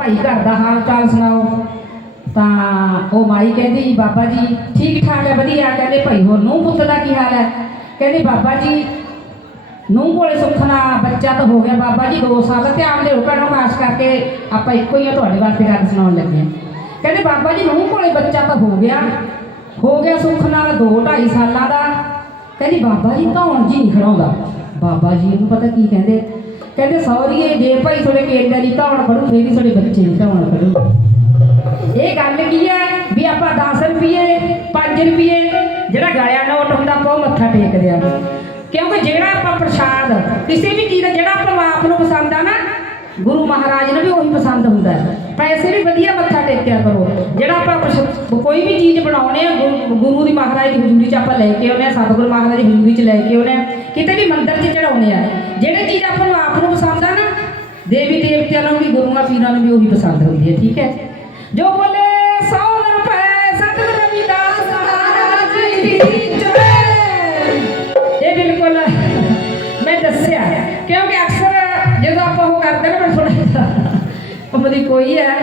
ਭਾਈ ਘਰ ਦਾ ਹਾਲ ਚਾਲ ਸੁਣਾਓ? ਤਾਂ ਉਹ ਮਾਈ ਕਹਿੰਦੀ, ਬਾਬਾ ਜੀ ਠੀਕ ਠਾਕ ਹੈ, ਵਧੀਆ ਕਹਿੰਦੇ, ਭਾਈ, ਹੋਰ ਨੂੰ ਪੁੱਤ ਦਾ ਕੀ ਹਾਲ ਹੈ? ਕਹਿੰਦੇ, ਬਾਬਾ ਜੀ ਨੂੰ ਕੋਲੇ ਸੁਖਨਾ ਬੱਚਾ ਤਾਂ ਹੋ ਗਿਆ। ਬਾਬਾ ਜੀ 2 ਸਾਲ ਧਿਆਨ ਦਿਓ। ਭੈਣੋ ਖਾਸ ਕਰਕੇ ਆਪਾਂ ਇੱਕੋ ਹੀ ਆ ਤੁਹਾਡੇ ਵਾਸਤੇ ਗੱਲ ਸੁਣਾਉਣ ਲੱਗੇ ਹਾਂ। ਕਹਿੰਦੇ, ਬਾਬਾ ਜੀ ਨੂੰ ਕੋਲੇ ਬੱਚਾ ਤਾਂ ਹੋ ਗਿਆ। ਹੋ ਗਿਆ ਸੁੱਖ ਨਾਲ 2 2.5 ਸਾਲਾਂ ਦਾ। ਕਹਿੰਦੀ, ਬਾਬਾ ਜੀ, ਧੌਣ ਜੀ ਨਹੀਂ ਖੜਾਉਂਦਾ। ਬਾਬਾ ਜੀ ਨੂੰ ਪਤਾ ਕੀ ਕਹਿੰਦੇ? ਕਹਿੰਦੇ ਸੌਰੀਏ ਜੇ ਭਾਈ ਤੁਹਾਡੇ ਕੇਂਦਰ ਦੀ ਧੌਣ ਖੜੂ ਫੇਰ ਹੀ ਤੁਹਾਡੇ ਬੱਚੇ ਦੀ ਧੌਣ ਖੜੂ ਇਹ ਗੱਲ ਕੀ ਹੈ ਵੀ ਆਪਾਂ 10 ਰੁਪਏ 5 ਰੁਪਏ ਜਿਹੜਾ ਗਾਇਆ ਨੋਟ ਹੁੰਦਾ ਆਪਾਂ ਉਹ ਮੱਥਾ ਟੇਕਦੇ ਆ ਕਿਉਂਕਿ ਜਿਹੜਾ ਆਪਾਂ ਪ੍ਰਸ਼ਾਦ, ਕਿਸੇ ਵੀ ਚੀਜ਼ ਦਾ ਜਿਹੜਾ ਆਪਾਂ ਆਪ ਨੂੰ ਪਸੰਦ ਆ ਨਾ, ਗੁਰੂ ਮਹਾਰਾਜ ਨੂੰ ਵੀ ਉਹੀ ਪਸੰਦ ਹੁੰਦਾ ਹੈ। ਪੈਸੇ ਵੀ ਵਧੀਆ ਮੱਥਾ ਟੇਕਿਆ ਕਰੋ। ਜਿਹੜਾ ਆਪਾਂ ਪ੍ਰਸ਼- ਕੋਈ ਵੀ ਚੀਜ਼ ਬਣਾਉਣੇ ਆ, ਗੁਰੂ- ਗੁਰੂ ਦੀ ਮਹਾਰਾਜ ਦੀ ਹਜ਼ੂਰੀ 'ਚ ਆਪਾਂ ਲੈ ਕੇ ਆਉਨੇ ਆ ਸਤਿਗੁਰੂ ਮਹਾਰਾਜ ਦੀ ਹਜ਼ੂਰੀ 'ਚ ਲੈ ਕੇ ਆਉਨੇ ਆ ਕਿਤੇ ਵੀ ਮੰਦਿਰ 'ਚ ਚੜਾਉਨੇ ਆ ਦੇਵੀ ਦੇਵਤਿਆਂ ਨੂੰ ਵੀ, ਗੁਰੂਆਂ ਪੀਰਾਂ ਨੂੰ ਵੀ ਉਹੀ ਪਸੰਦ ਹੁੰਦੀ ਹੈ, ਠੀਕ ਹੈ? ਜੋ ਬੋਲੇ, ਸੌ ਰੁਪਏ ਸਤਿਗੁਰੂ ਰਵਿਦਾਸ ਮਹਾਰਾਜ ਜੀ ਦੀ ਜੈ। ਇਹ ਬਿਲਕੁਲ ਮੈਂ ਦੱਸਿਆ, ਕਿਉਂਕਿ ਅਕਸਰ ਜਦੋਂ ਆਪਾਂ ਉਹ ਕਰਦੇ ਨਾ, ਮੈਂ ਥੋੜਾ ਉਹਦੀ ਕੋਈ ਹੈ